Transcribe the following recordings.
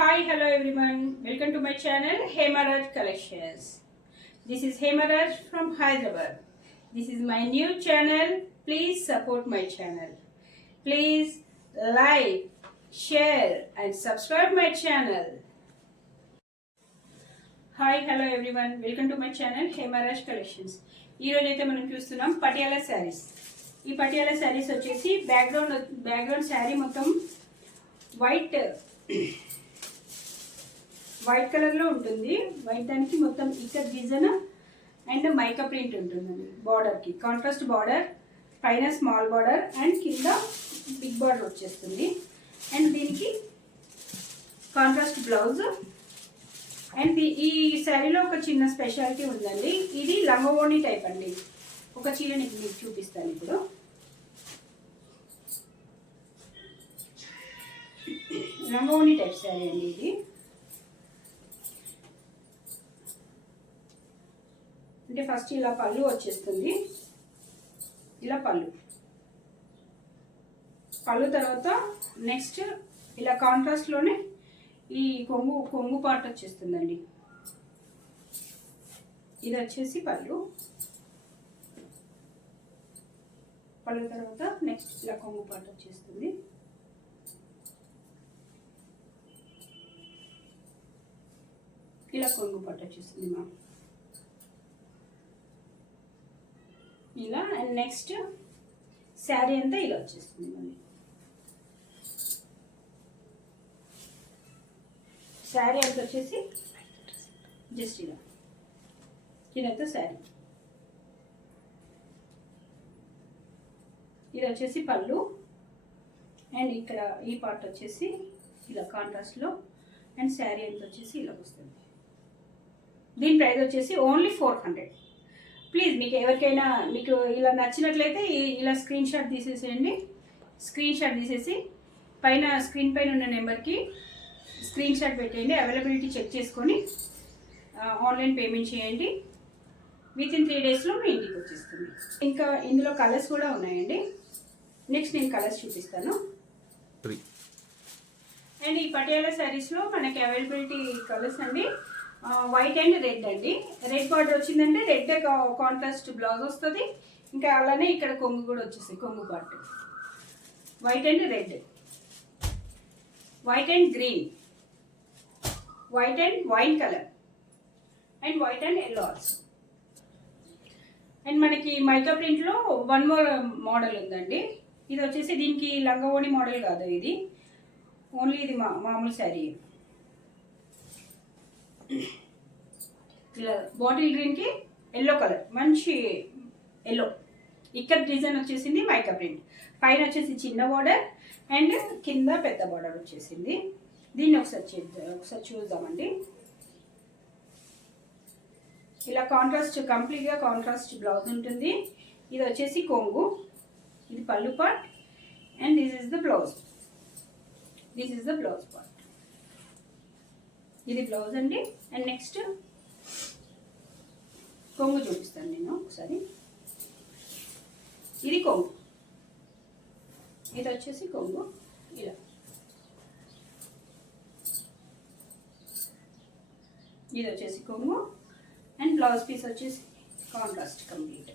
Hi, hello everyone. Welcome to my channel Hemaraj Collections. This is Hemaraj from Hyderabad. This is my new channel. Please support my channel. Please like, share and subscribe my channel. Hi hello everyone welcome to my channel Hemraj collections. ఈరోజు అయితే మనం చూస్తున్నాం పటియాలా శారీస్. ఈ పటియాలా శారీస్ వచ్చేసి background sari మొత్తం white కలర్లో ఉంటుంది. White దానికి మొత్తం ikat design and mica print ఉంటుందండి. బార్డర్కి కాంట్రాస్ట్ బార్డర్, పైన స్మాల్ బార్డర్ అండ్ కింద బిగ్ బార్డర్ వచ్చేస్తుంది. అండ్ దీనికి కాంట్రాస్ట్ బ్లౌజ్. అండ్ ఈ శారీలో ఒక చిన్న స్పెషాలిటీ ఉందండి. ఇది లంగవోణి టైప్ అండి. ఒక చీర మీకు చూపిస్తాను ఇప్పుడు. లంగవోణి టైప్ శారీ అండి ఇది. అంటే ఫస్ట్ ఇలా పళ్ళు వచ్చేస్తుంది. ఇలా పళ్ళు తర్వాత నెక్స్ట్ ఇలా కాంట్రాస్ట్లోనే ఈ కొంగు పార్ట్ వచ్చేస్తుందండి. ఇది వచ్చేసి పళ్ళు తర్వాత నెక్స్ట్ ఇలా కొంగు పార్ట్ వచ్చేస్తుంది. ఇలా కొంగు పార్ట్ వచ్చేస్తుంది మా ఇలా. అండ్ నెక్స్ట్ శారీ అంతా ఇలా వచ్చేస్తుంది. మళ్ళీ శారీ అంతా వచ్చేసి జస్ట్ ఇలా ఇదంతా శారీ. ఇది వచ్చేసి పళ్ళు అండ్ ఇక్కడ ఈ పార్ట్ వచ్చేసి ఇలా కాంట్రాస్ట్లో అండ్ శారీ అంతా వచ్చేసి ఇలా వస్తుంది. దీని ప్రైస్ వచ్చేసి ఓన్లీ 400. ప్లీజ్ మీకు ఎవరికైనా మీకు ఇలా నచ్చినట్లయితే ఇలా స్క్రీన్ షాట్ తీసేసేయండి. స్క్రీన్ షాట్ తీసేసి పైన స్క్రీన్ పైన ఉన్న నెంబర్కి స్క్రీన్ షాట్ పెట్టేయండి. అవైలబిలిటీ చెక్ చేసుకొని ఆన్లైన్ పేమెంట్ చేయండి. వితిన్ 3 డేస్లో మీ ఇంటికి వచ్చేస్తుంది. ఇంకా ఇందులో కలర్స్ కూడా ఉన్నాయండి. నెక్స్ట్ నేను కలర్స్ చూపిస్తాను. అండ్ ఈ పటియాలా శారీస్లో మనకి అవైలబిలిటీ కలర్స్ అండి. వైట్ అండ్ రెడ్ అండి. రెడ్ బార్డర్ వచ్చిందంటే రెడ్ కాంట్రాస్ట్ బ్లౌజ్ వస్తుంది. ఇంకా అలానే ఇక్కడ కొంగు కూడా వచ్చేస్తాయి. కొంగు part white and red, white and green, white and wine colour and white and yellow also. And మనకి మైకా ప్రింట్లో వన్ మోర్ మోడల్ ఉందండి. ఇది వచ్చేసి దీనికి లంగవోణి మోడల్ కాదు, ఇది ఓన్లీ ఇది మామూలు శారీ. ఇలా బాటిల్ గ్రీన్కి ఎల్లో కలర్, మంచి ఎల్లో ఇక్కత్ డిజైన్ వచ్చేసింది. మైకా ప్రింట్ పైన వచ్చేసి చిన్న బార్డర్ అండ్ కింద పెద్ద బార్డర్ వచ్చేసింది. దీన్ని ఒకసారి చూద్దామండి. ఇలా కాంట్రాస్ట్ కంప్లీట్గా కాంట్రాస్ట్ బ్లౌజ్ ఉంటుంది. ఇది వచ్చేసి కొంగు, ఇది పళ్ళు part and this is the blouse. Part ఇది బ్లౌజ్ అండి. అండ్ నెక్స్ట్ కొంగు చూపిస్తాను నేను ఒకసారి. ఇది కొంగు, ఇది వచ్చేసి కొంగు ఇలా. ఇది వచ్చేసి కొంగు అండ్ బ్లౌజ్ పీస్ వచ్చేసి కాంట్రాస్ట్ కంప్లీట్.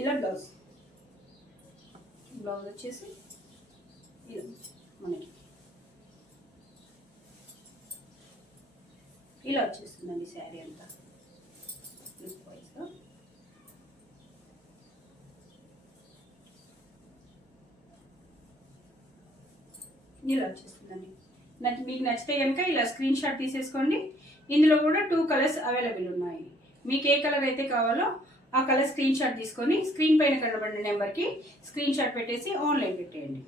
ఇలా బ్లౌజ్ వచ్చేసి ఇలా మనకి ఇలా వచ్చేస్తుందండి శారీ అంతా లుక్ వైజ్గా. ఇలా వచ్చేస్తుందండి. మీకు నచ్చితే కనుక ఇలా స్క్రీన్ షాట్ తీసేసుకోండి. ఇందులో కూడా 2 కలర్స్ అవైలబుల్ ఉన్నాయి. మీకు ఏ కలర్ అయితే కావాలో ఆ కలర్ స్క్రీన్ షాట్ తీసుకొని స్క్రీన్ పైన కనబడిన నెంబర్కి స్క్రీన్ షాట్ పెట్టేసి ఆన్లైన్ పెట్టేయండి.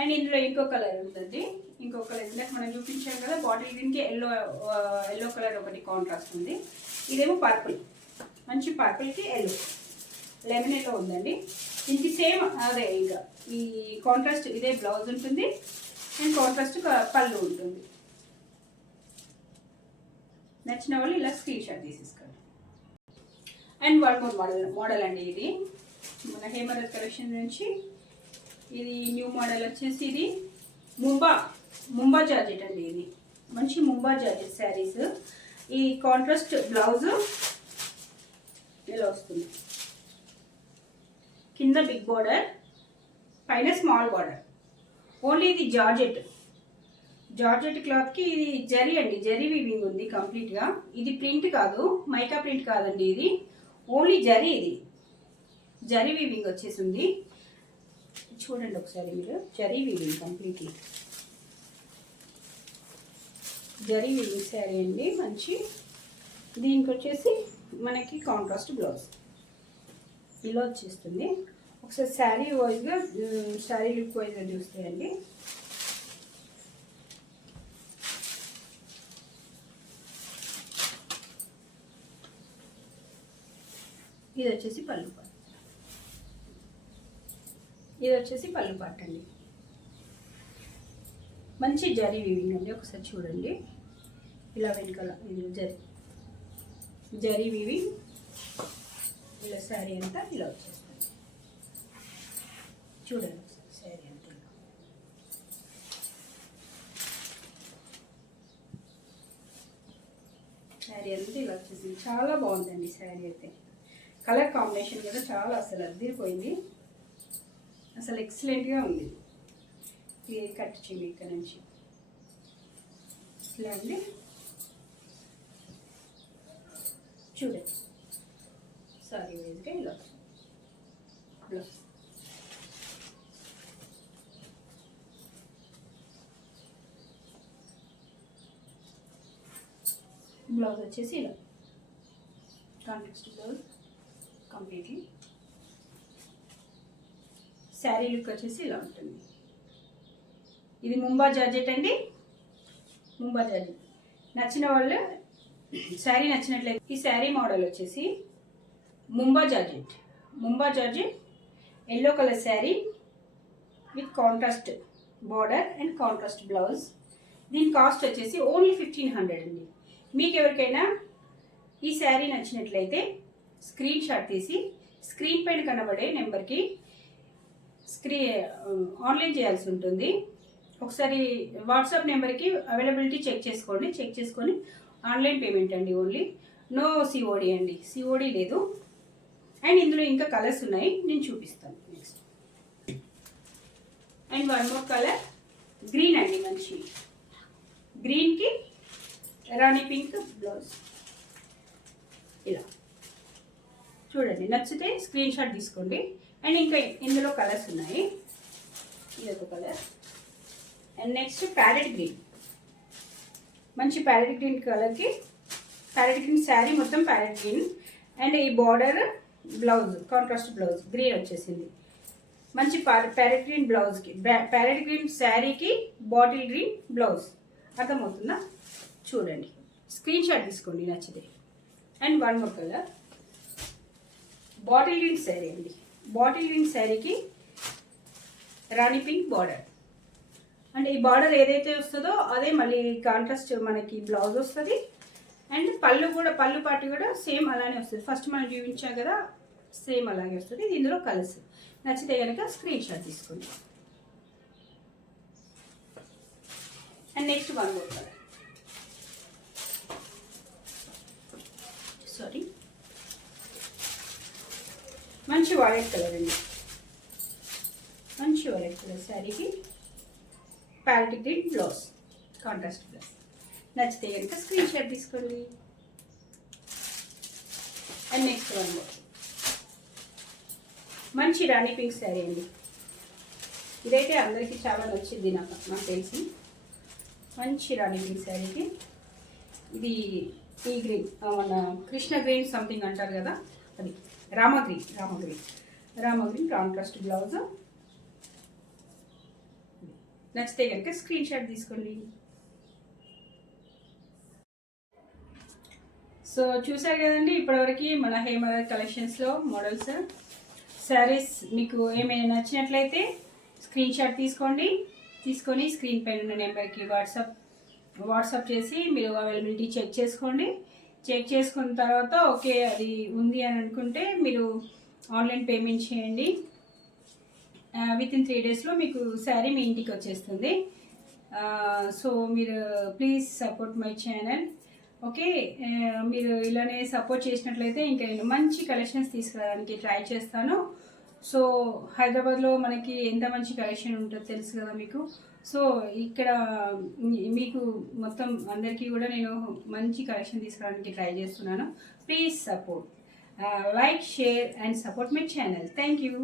అండ్ ఇందులో ఇంకో కలర్ ఉంటుంది. ఇంకో కలర్ ఇందాక మనం చూపించాం కదా, బాటిల్ గ్రీన్కి ఎల్లో కలర్ ఒకటి కాంట్రాస్ట్ ఉంది. ఇదేమో పర్పుల్, మంచి పర్పుల్కి ఎల్లో లెమన్ ఎల్లో ఉందండి. దీనికి సేమ్ అదే ఇంకా ఈ కాంట్రాస్ట్ ఇదే బ్లౌజ్ ఉంటుంది అండ్ కాంట్రాస్ట్ పళ్ళు ఉంటుంది. నచ్చిన వాళ్ళు ఇలా స్క్రీన్ షాట్ తీసేసుకోండి. అండ్ వన్ మోర్ మోడల్ అండి. ఇది మన హేమరత్ కలెక్షన్ నుంచి ఇది న్యూ మోడల్ వచ్చేసి ఇది ముంబా జార్జెట్ అండి. ఇది మంచి ముంబా జార్జెట్ శారీస్. ఈ కాంట్రాస్ట్ బ్లౌజ్ ఇలా వస్తుంది, కింద బిగ్ బార్డర్, పైన స్మాల్ బార్డర్. ఓన్లీ ఇది జార్జెట్ క్లాత్కి ఇది జరీ అండి, జరీ వీవింగ్ ఉంది కంప్లీట్గా. ఇది ప్రింట్ కాదు, మైకా ప్రింట్ కాదండి, ఇది ఓన్లీ జరీ. ఇది జరీ వీవింగ్ వచ్చేసింది. చూడండి ఒకసారి మీరు, zari weaving completely zari weaving sari అండి మంచి. దీనికి వచ్చేసి మనకి కాంట్రాస్ట్ బ్లౌజ్ ఇలా వచ్చేస్తుంది. ఒకసారి శారీ వైజ్గా, శారీ లుక్ వైజ్గా చూస్తాయండి. ఇది వచ్చేసి పళ్ళు పార్ట్ అండి. మంచి జరీ వీవింగ్ అండి. ఒకసారి చూడండి, ఇలా వెనకాల ఇది జరీ వీవింగ్, ఇలా శారీ అంతా ఇలా వచ్చేస్తుంది. చూడండి ఒకసారి శారీ అంతా ఇలా వచ్చేసింది. చాలా బాగుందండి శారీ అయితే. కలర్ కాంబినేషన్ కూడా చాలా అసలు అద్దరిపోయింది, అసలు ఎక్సలెంట్గా ఉంది. ఇది కట్ చేయండి ఇక్కడ నుంచి ఇలా అండి. చూడండి సారీ వైజ్గా ఇలా బ్లౌజ్ వచ్చేసి ఇలా contrast blouse completely. Sari look వచ్చేసి ఇలా ఉంటుంది. ఇది ముంబా జార్జెట్ అండి, ముంబా జార్జెట్. నచ్చిన వాళ్ళు శారీ నచ్చినట్లయితే ఈ శారీ మోడల్ వచ్చేసి Mumba georgette yellow colour sari with contrast border and contrast blouse. దీని కాస్ట్ వచ్చేసి ఓన్లీ 1500 అండి. మీకు ఎవరికైనా ఈ శారీ నచ్చినట్లయితే స్క్రీన్ షాట్ తీసి స్క్రీన్ పైన కనబడే నెంబర్కి ఆన్లైన్ చేయాల్సి ఉంటుంది. ఒకసారి వాట్సాప్ నెంబర్కి అవైలబిలిటీ చెక్ చేసుకొని ఆన్లైన్ పేమెంట్ అండి. ఓన్లీ నో సిఓడి అండి, సిఓడి లేదు. అండ్ ఇందులో ఇంకా కలర్స్ ఉన్నాయి, నేను చూపిస్తాను next. And one more colour green అండి, మంచి గ్రీన్కి రాణి పింక్ బ్లౌజ్. ఇలా చూడండి, నచ్చితే స్క్రీన్ షాట్ తీసుకోండి. అండ్ ఇంకా ఇందులో కలర్స్ ఉన్నాయి, ఇది ఒక colour. And next parrot green, మంచి ప్యారెట్ గ్రీన్ కలర్కి ప్యారెట్ గ్రీన్ శారీ మొత్తం ప్యారెట్ గ్రీన్. అండ్ ఈ border blouse contrast blouse green వచ్చేసింది. మంచి ప్యారెట్ గ్రీన్ బ్లౌజ్కి, ప్యారెట్ గ్రీన్ శారీకి బాటిల్ గ్రీన్ బ్లౌజ్. అర్థమవుతుందా? చూడండి, స్క్రీన్ షాట్ తీసుకోండి నచ్చితే. And one more colour bottle green sari అండి. బాటిల్ గ్రీన్ శారీకి రాణి పింక్ బార్డర్. అండ్ ఈ బార్డర్ ఏదైతే వస్తుందో అదే మళ్ళీ కాంట్రాస్ట్ మనకి బ్లౌజ్ వస్తుంది. అండ్ పళ్ళు పాటు కూడా సేమ్ అలానే వస్తుంది. ఫస్ట్ మనం చూపించాం కదా, సేమ్ అలాగే వస్తుంది. ఇది ఇందులో కలర్స్ నచ్చితే కనుక స్క్రీన్ షాట్ తీసుకోండి. And next one more colour, sorry మంచి వైలెట్ కలర్ అండి. మంచి వైలెట్ కలర్ శారీకి parrot green blouse, contrast blouse. నచ్చితే కనుక స్క్రీన్ షాట్ తీసుకోండి. అండ్ నెక్స్ట్ వన్ మోర్ మంచి రాణి పింక్ శారీ అండి. ఇదైతే అందరికీ చాలా నచ్చింది నాకు తెలిసి. మంచి రాణి పింక్ శారీకి ఇది ఈ గ్రీన్, మన కృష్ణ గ్రీన్ సంథింగ్ అంటారు కదా, అది రామగ్రీన్ కాంట్రాస్ట్ బ్లౌజ్. నచ్చితే కనుక స్క్రీన్ షాట్ తీసుకోండి. సో చూసారు కదండి ఇప్పటివరకు మన హేమరత్ కలెక్షన్స్లో మోడల్స్ శారీస్. మీకు ఏమైనా నచ్చినట్లయితే స్క్రీన్ షాట్ తీసుకొని స్క్రీన్ పైన ఉన్న నెంబర్కి వాట్సాప్ చేసి మీరు అవైలబిలిటీ చెక్ చేసుకోండి. చెక్ చేసుకున్న తర్వాత ఓకే అది ఉంది అని అనుకుంటే మీరు ఆన్లైన్ పేమెంట్ చేయండి. విత్ ఇన్ 3 డేస్లో మీకు శారీ మీ ఇంటికి వచ్చేస్తుంది. సో మీరు please support my channel. Okay, మీరు ఇలానే సపోర్ట్ చేసినట్లయితే ఇంకా నేను మంచి కలెక్షన్స్ తీసుకురావడానికి ట్రై చేస్తాను. సో హైదరాబాద్లో మనకి ఎంత మంచి కలెక్షన్ ఉంటుందో తెలుసు కదా మీకు. సో ఇక్కడ మీకు మొత్తం అందరికీ కూడా నేను మంచి కలెక్షన్ తీసుకురావడానికి ట్రై చేస్తున్నాను. Please support, like, share and support my channel. Thank you.